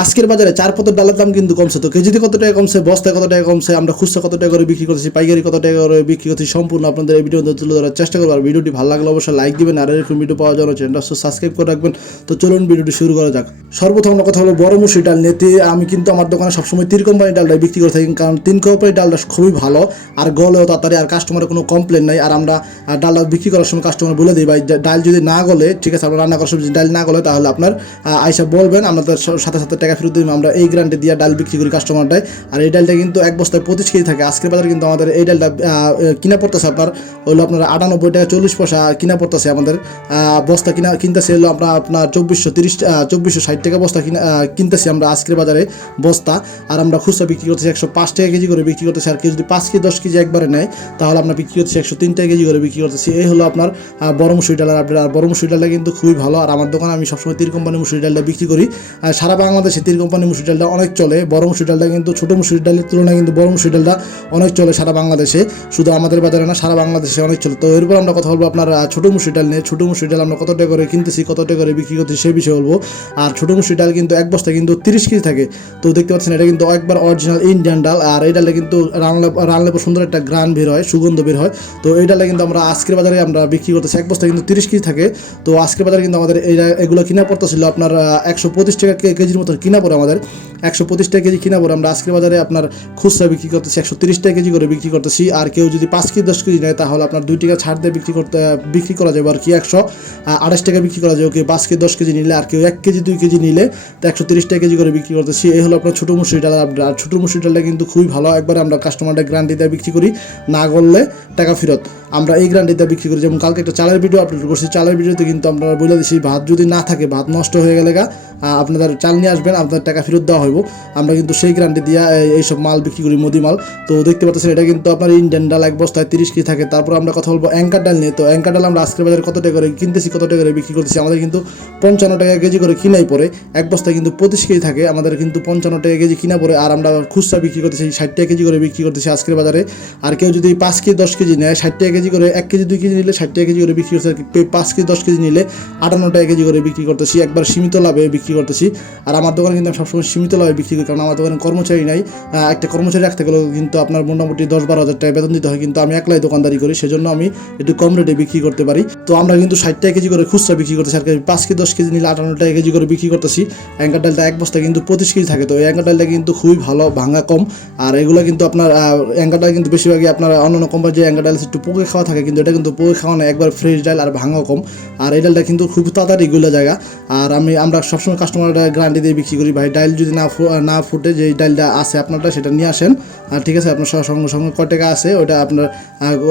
আজকের বাজারে চার পথের ডালের দাম কিন্তু কমছে। তো কেজিতে কত টাকা কমছে, বস্তায় কত টাকা কমছে, আমরা খুচরা কত টাকা করে বিক্রি করতেছি, পাইকারি কত টাকা করে বিক্রি করছি সম্পূর্ণ আপনাদের এই ভিডিও তুলে ধরার চেষ্টা করব। আর ভিডিওটি ভালো লাগলে অবশ্যই লাইক দিবেন, আর এরকম ভিডিও পাওয়ার জন্য চ্যানেলটা সাবস্ক্রাইব করে রাখবেন। তো চলুন ভিডিওটি শুরু করা যাক। সর্বপ্রথম আমরা কথা বলব বড় মুসুরি ডাল নিতে আমি কিন্তু আমার দোকানে সবসময় তিন কোম্পানির ডালটা বিক্রি করে থাকি, কারণ তিন কোম্পানির ডালটা খুবই ভালো, আর গলেও তাড়াতাড়ি, আর কাস্টমারের কোনো কমপ্লেন নাই। আর আমরা ডালটা বিক্রি করার সময় কাস্টমার বলে দিই, ভাই ডাল যদি না গলে, ঠিক আছে, আমরা রান্না করার সময় ডাল না গলে, তাহলে আপনার আইসা বলবেন আমাদের সাথে সাথে টাকা ফেরত দিন আমরা এই গ্রান্টে দিয়ে ডাল বিক্রি করি কাস্টমারটায় আর এই ডালটা কিন্তু এক বস্তায় পঁচিশ কেজি থাকে। আজকের বাজারে কিন্তু আমাদের এই ডালটা কিনা পড়তেছে আপনার হলো আপনার আটানব্বই টাকা চল্লিশ পয়সা কিনা পড়তেছে আমাদের। বস্তা কিনা, কিনতেছে হলো আপনার আপনার চব্বিশশো তিরিশ চব্বিশশো ষাট টাকা বস্তা কিনা কিনতেছি আমরা আজকের বাজারে বস্তা। আর আমরা খুচরা বিক্রি করতেছি একশো পাঁচ টাকা কেজি করে বিক্রি করতেছি। আর কেউ যদি পাঁচ কেজি, দশ কেজি একবারে নেয়, তাহলে আমরা বিক্রি করতেছি একশো তিন টাকা কেজি করে বিক্রি করতেছি। এই হলো আপনার বড় মুসুরি আপডেট আর বড় মুসুরি ডালটা কিন্তু খুবই ভালো। আর আমার দোকানে আমি সবসময় তীর কোম্পানি মুসুরি ডালটা বিক্রি করি। আর সারা বাংলাদেশে তীর কোম্পানি মুসুরি ডালটা অনেক চলে। বড় মুসুরি ডালটা কিন্তু, ছোটো মুসুরি ডালের তুলনায় কিন্তু বড় মুসুরি ডালটা অনেক চলে সারা বাংলাদেশে। শুধু আমাদের বাজারে না, সারা বাংলাদেশে অনেক চলে। তো এরপর আমরা কথা বলব আপনার ছোটো মুসুরি ডাল নিয়ে। ছোটো মুসুরি ডাল আমরা কত টাকা করে কিনতেছি, কত টাকা করে বিক্রি করতেছি সেই বিষয়ে বলব। আর ছোটো মুসুরি ডাল কিন্তু এক বস্তা কিন্তু তিরিশ কেজি থাকে। তো দেখতে পাচ্ছেন এটা কিন্তু একবার অরিজিনাল ইন্ডিয়ান ডাল। আর এই ডালে কিন্তু রানলে রানলেপা সুন্দর একটা গ্রান বের হয়, সুগন্ধ বের হয়। তো এই ডালে কিন্তু আমরা আজকের বাজারে আমরা বিক্রি করতেছি। এক বস্তা কিন্তু তিরিশ কেজি থাকে। তো আজকের বাজারে কিন্তু আমাদের এই এগুলো কিনা পড়তেছিল আপনার একশো পঁচিশ টাকা কেজির মতন কিনা পড়ে আমাদের একশো পঁচিশ টাকা কেজি কিনা পড়ে আমরা আজকের বাজারে আপনার খুচরা বিক্রি করতেছি, একশো তিরিশ টাকা কেজি করে বিক্রি করতেছি। আর কেউ যদি পাঁচ কেজি, দশ কেজি নেয়, তাহলে আপনার দুই টাকা ছাড় দিয়ে বিক্রি করতে, বিক্রি করা যাবে আর কি একশো। আড়াইশ টাকা বিক্রি করা যাবে, কেউ পাঁচ কেজি, দশ কেজি নিলে আর কেউ এক কেজি, দুই কেজি নিলে তো একশো তিরিশ টাকা কেজি করে বিক্রি করতেছি। এই হলো আপনার ছোটো মুসুরি ডাল, আর ছোটো মুসুরি ডালটা কিন্তু খুবই ভালো। একবারে আমরা কাস্টমারটা গ্যারান্টি দিয়ে বিক্রি করি, না করলে টাকা ফেরত। আমরা এই গ্যারান্টি দিয়ে বিক্রি করি। যেমন কালকে একটা চালের ভিডিও আপলোড করছি, চালের ভিডিওতে কিন্তু আমরা বলে দিচ্ছি ভাত যদি না থাকে, ভাত নষ্ট হয়ে গেলে গা আপনাদের চাল নিয়ে আসবেন, আপনাদের টাকা ফেরত দেওয়া হইব। আমরা কিন্তু সেই গ্যারান্টি দিয়ে এই- এইসব মাল বিক্রি করি, মুদি মাল। তো দেখতে পাচ্ছেন, এটা কিন্তু আপনার ইন্ডিয়ান ডাল এক বস্তায় তিরিশ কেজি থাকে। তারপর আমরা কথা বলব অ্যাঙ্কার ডাল নিয়ে। তো অ্যাঙ্কার ডাল আমরা আজকের বাজারে কত টাকা করে কিনতেছি, কত টাকা করে বিক্রি করতেছি? আমাদের কিন্তু পঞ্চান্ন টাকা কেজি করে কিনাই পরে এক বস্তায় কিন্তু পঁচিশ কেজি থাকে। আমাদের কিন্তু পঞ্চান্ন টাকা কেজি কিনা পরে আর আমরা খুচরা বিক্রি করতেছি, ষাট টাকা কেজি করে বিক্রি করতেছি আজকের বাজারে। আর কেউ যদি পাঁচ কেজি, দশ কেজি নেয়, ষাট টাকা কেজি করে এক কেজি, দুই কেজি নিলে ষাট টাকা কেজি করে বিক্রি করতেছি। পাঁচ কেজি, দশ কেজি নিলে আটান্ন টাকা কেজি করে বিক্রি করতেছি। একবার সীমিত লাভে বিক্রি করতেছি। আর আমার দোকানে কিন্তু আমি সবসময় সীমিত লাভে বিক্রি করি, কারণ আমার দোকানে কর্মচারী নাই। একটা কর্মচারী রাখতে গেলেও কিন্তু আপনার মোটামুটি দশ বারো হাজার টাকা বেতন দিতে হয়, কিন্তু আমি একলাই দোকানদারি করি, সেজন্য আমি একটু কম রেটে বিক্রি করতে পারি। তো আমরা কিন্তু ষাট টাকা কেজি করে খুচরা বিক্রি করতেছি, আর পাঁচ কেজি দশ কেজি নিলে আটান্ন টাকা কেজি করে বিক্রি করতেছি। অ্যাঙ্কার ডালটা এক বস্তা কিন্তু পঁচিশ কেজি থাকে, তো এই অ্যাঙ্কার ডালটা কিন্তু খুবই ভালো, ভাঙা কম। আর এগুলো কিন্তু আপনার অ্যাঙ্কার ডাল কিন্তু বেশিরভাগই আপনার অন্যান্য কোম্পানি যে অ্যাঙ্কার ডাল একটু পোকে খাওয়া থাকে, কিন্তু এটা কিন্তু পোকে খাওয়া না, একবার ফ্রেশ ডাল আর ভাঙা কম। আর এই ডালটা কিন্তু খুব তাড়াতাড়ি গুলো জায়গা আর আমি, আমরা সবসময় কাস্টমারটা গ্যারান্টি দিয়ে বিক্রি করি, ভাই, ডাইল যদি না না ফুটে যে ডাইলটা আছে আপনারটা, সেটা নিয়ে আসেন। আর ঠিক আছে, আপনার সঙ্গে সঙ্গে কত টাকা আছে ওটা আপনার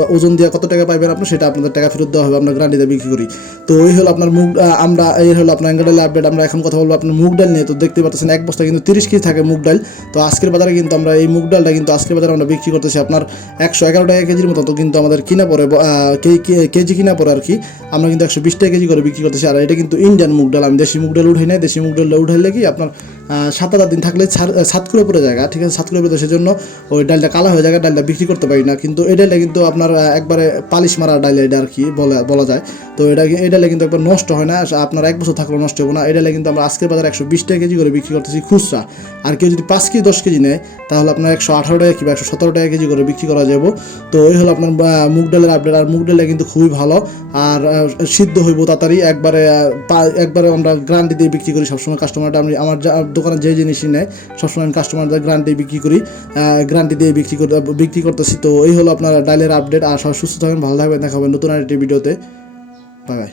ওজন দিয়ে কত টাকা পাইবেন আপনি, সেটা আপনাদের টাকা ফেরত দেওয়া হবে, আমরা গ্যারান্টি দিয়ে বিক্রি করি। তো ওই হলো আপনার মুগ আমরা, এই হলো আপনার অ্যাঙ্গার ডাল আপডেট আমরা এখন কথা বলব আপনার মুগ ডাল নিয়ে। তো দেখতে পাচ্ছেন, এক বস্তা কিন্তু তিরিশ কেজি থাকে মুগ ডাল। তো আজকের বাজারে কিন্তু আমরা এই মুগ ডালটা কিন্তু আজকের বাজারে আমরা বিক্রি করতেছি আপনার একশো এগারো টাকা কেজির মতো। তো কিন্তু আমাদের কিনা পরে কে- কে- কেজি কিনা পরে আর কি, আমরা কিন্তু একশো বিশ টাকা কেজি করে বিক্রি করতেছি। আর এটা কিন্তু ইন্ডিয়ান মুগ ডাল, আমি দেশি মুগ ডাল নাই, দেশি মুগ ডালটা উঠাইলে কি আপনার সাত আট দিন থাকলে সাত সাতকুড়ে পড়ে যায় ঠিক আছে? সাত সাতকুড়ে পড়ে সেজন্য ওই ডালটা কালা হয়ে যায় ডালটা বিক্রি করতে পারি না। কিন্তু এই ডালটা কিন্তু আপনার একবারে পালিশ মারা ডাল এটা আর কি বলা বলা যায়। তো এটা এই ডালে কিন্তু একবার নষ্ট হয় না আপনার এক বছর থাকলেও নষ্ট হবে না। এই ডালে কিন্তু আমরা আজকের বাজারে একশো বিশ টাকা কেজি করে বিক্রি করতেছি খুচরা। আর কেউ যদি পাঁচ কেজি, দশ কেজি নেয়, তাহলে আপনার একশো আঠারো টাকা কিংবা একশো সতেরো টাকা কেজি করে বিক্রি করা যাব। তো ওই হলো আপনার মুগ ডালের আপডেট আর মুগ ডালটা কিন্তু খুবই ভালো। আর সিদ্ধ হইব তাড়াতাড়ি। একবারে একবারে আমরা গ্যারান্টি দিয়ে বিক্রি করি সবসময়। কাস্টমারটা আমি, আমার দোকানে যে জিনিসই নেয়, সবসময় আমি কাস্টমারদের গ্রান্টি বিক্রি করি। গ্রান্টি দিয়ে বিক্রি করতে, বিক্রি করতেছি। তো এই হলো আপনার ডাইলের আপডেট আর সুস্থ থাকবেন, ভালো থাকবেন। দেখা হবে নতুন আরেকটি ভিডিওতে। Bye bye